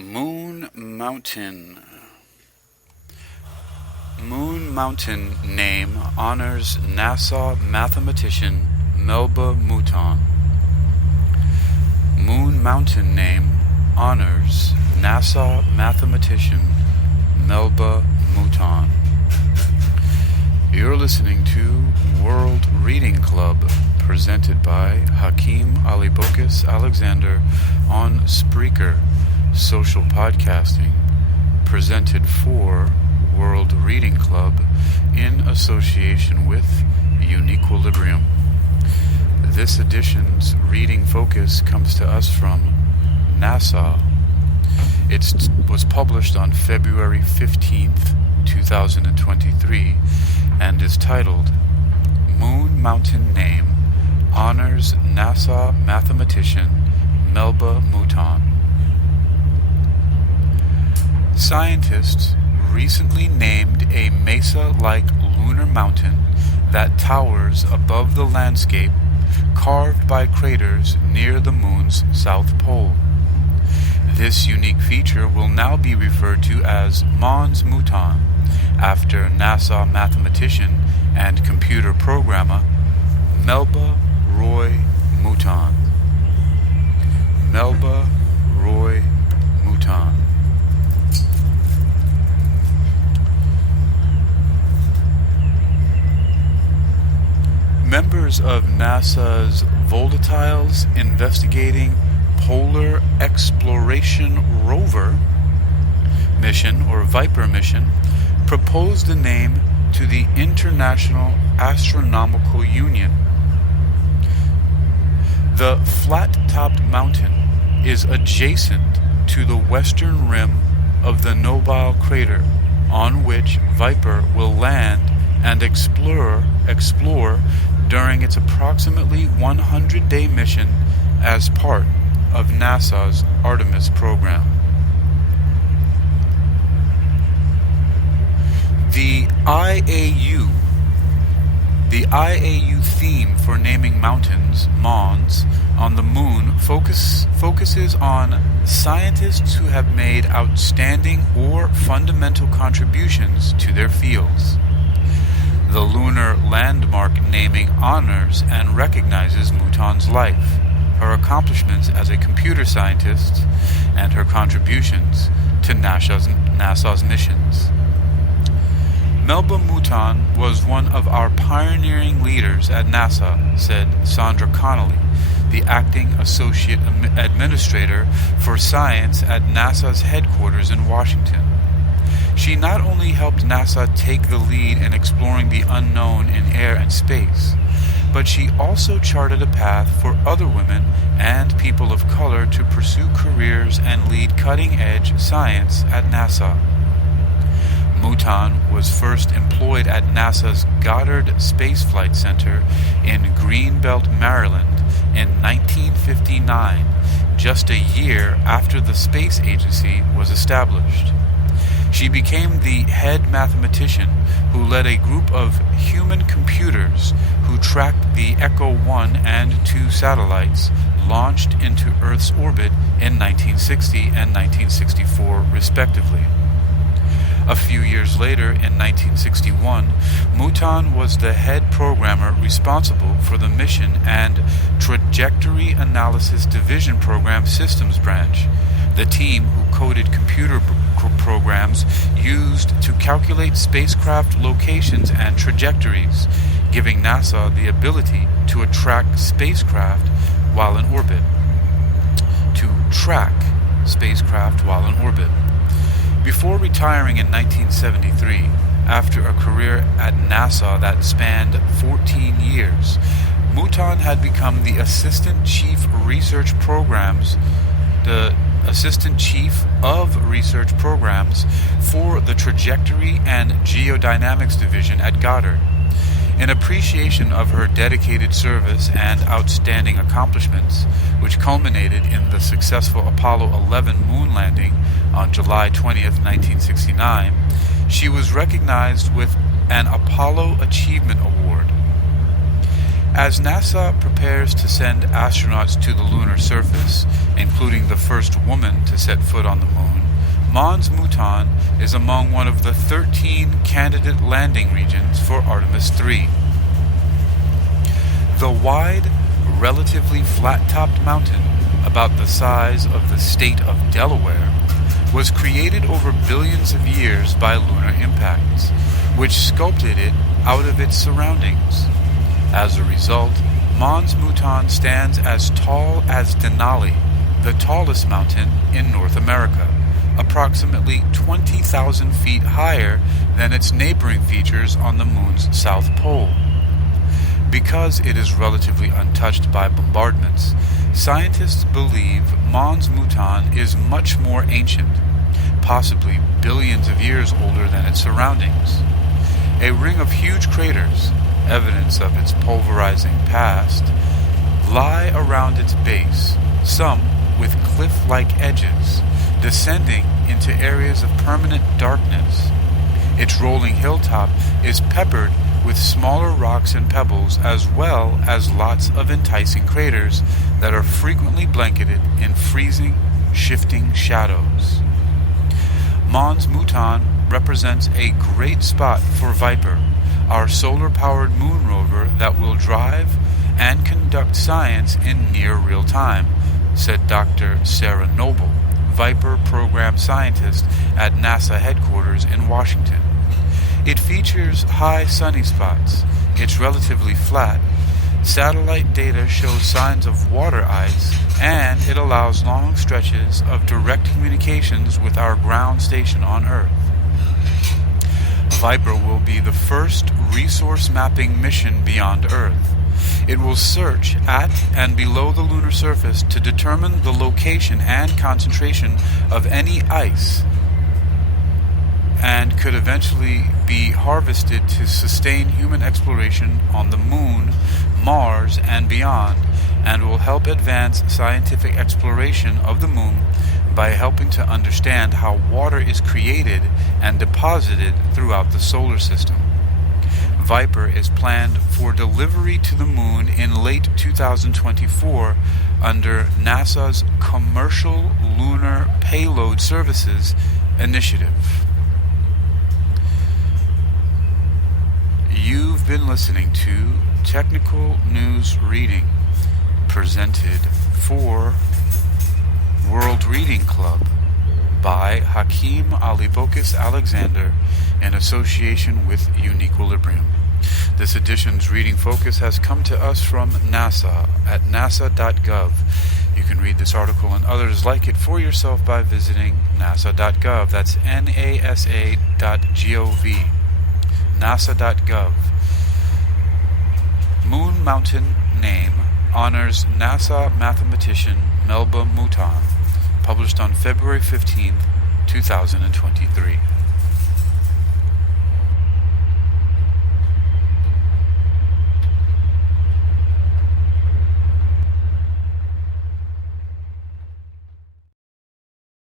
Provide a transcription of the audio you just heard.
Mons Mouton. Mons Mouton name honors NASA mathematician Melba Mouton. Mons Mouton name honors NASA mathematician Melba Mouton. You're listening to World Reading Club, presented by Hakeem Alibokis Alexander on Spreaker, social podcasting, presented for World Reading Club in association with Uniquilibrium. This edition's reading focus comes to us from NASA. It was published on February 15th, 2023, and is titled Mons Mouton Name Honors NASA Mathematician Melba Mouton. Scientists recently named a mesa-like lunar mountain that towers above the landscape carved by craters near the moon's south pole. This unique feature will now be referred to as Mons Mouton, after NASA mathematician and computer programmer Melba Roy Mouton. Melba Roy Mouton. Members of NASA's Volatiles Investigating Polar Exploration Rover mission, or Viper mission, proposed the name to the International Astronomical Union. The flat-topped mountain is adjacent to the western rim of the Nobile crater, on which Viper will land and explore during its approximately 100-day mission as part of NASA's Artemis program. The IAU theme for naming mountains, Mons, on the moon focuses on scientists who have made outstanding or fundamental contributions to their fields. The lunar landmark naming honors and recognizes Mouton's life, her accomplishments as a computer scientist, and her contributions to NASA's missions. Melba Mouton was one of our pioneering leaders at NASA, said Sandra Connolly, the acting associate administrator for science at NASA's headquarters in Washington. She not only helped NASA take the lead in exploring the unknown in air and space, but she also charted a path for other women and people of color to pursue careers and lead cutting-edge science at NASA. Mouton was first employed at NASA's Goddard Space Flight Center in Greenbelt, Maryland in 1959, just a year after the space agency was established. She became the head mathematician who led a group of human computers who tracked the Echo 1 and 2 satellites launched into Earth's orbit in 1960 and 1964, respectively. A few years later, in 1961, Mouton was the head programmer responsible for the Mission and Trajectory Analysis Division Program Systems Branch, the team who coded computer programs used to calculate spacecraft locations and trajectories, giving NASA the ability to track spacecraft while in orbit. Before retiring in 1973, after a career at NASA that spanned 14 years, Mouton had become the Assistant Chief of Research Programs for the Trajectory and Geodynamics Division at Goddard. In appreciation of her dedicated service and outstanding accomplishments, which culminated in the successful Apollo 11 moon landing on July 20th, 1969, she was recognized with an Apollo Achievement Award. As NASA prepares to send astronauts to the lunar surface, including the first woman to set foot on the moon, Mons Mouton is among one of the 13 candidate landing regions for Artemis 3. The wide, relatively flat-topped mountain, about the size of the state of Delaware, was created over billions of years by lunar impacts, which sculpted it out of its surroundings. As a result, Mons Mouton stands as tall as Denali, the tallest mountain in North America, approximately 20,000 feet higher than its neighboring features on the moon's south pole. Because it is relatively untouched by bombardments, scientists believe Mons Mouton is much more ancient, possibly billions of years older than its surroundings. A ring of huge craters, evidence of its pulverizing past, lie around its base, some with cliff-like edges, descending into areas of permanent darkness. Its rolling hilltop is peppered with smaller rocks and pebbles, as well as lots of enticing craters that are frequently blanketed in freezing, shifting shadows. Mons Mouton represents a great spot for Viper, our solar-powered moon rover that will drive and conduct science in near real time, said Dr. Sarah Noble, Viper program scientist at NASA headquarters in Washington. It features high sunny spots, it's relatively flat, satellite data shows signs of water ice, and it allows long stretches of direct communications with our ground station on Earth. Viper will be the first resource mapping mission beyond Earth. It will search at and below the lunar surface to determine the location and concentration of any ice, and could eventually be harvested to sustain human exploration on the Moon, Mars, and beyond, and will help advance scientific exploration of the Moon by helping to understand how water is created and deposited throughout the solar system. Viper is planned for delivery to the Moon in late 2024 under NASA's Commercial Lunar Payload Services initiative. You've been listening to Technical News Reading, presented for World Reading Club by Hakeem Alibokis Alexander in association with Uniquilibrium. This edition's reading focus has come to us from NASA at nasa.gov. You can read this article and others like it for yourself by visiting nasa.gov. That's nasa.gov. nasa.gov. Moon Mountain name honors NASA mathematician Melba Mouton, published on February 15, 2023.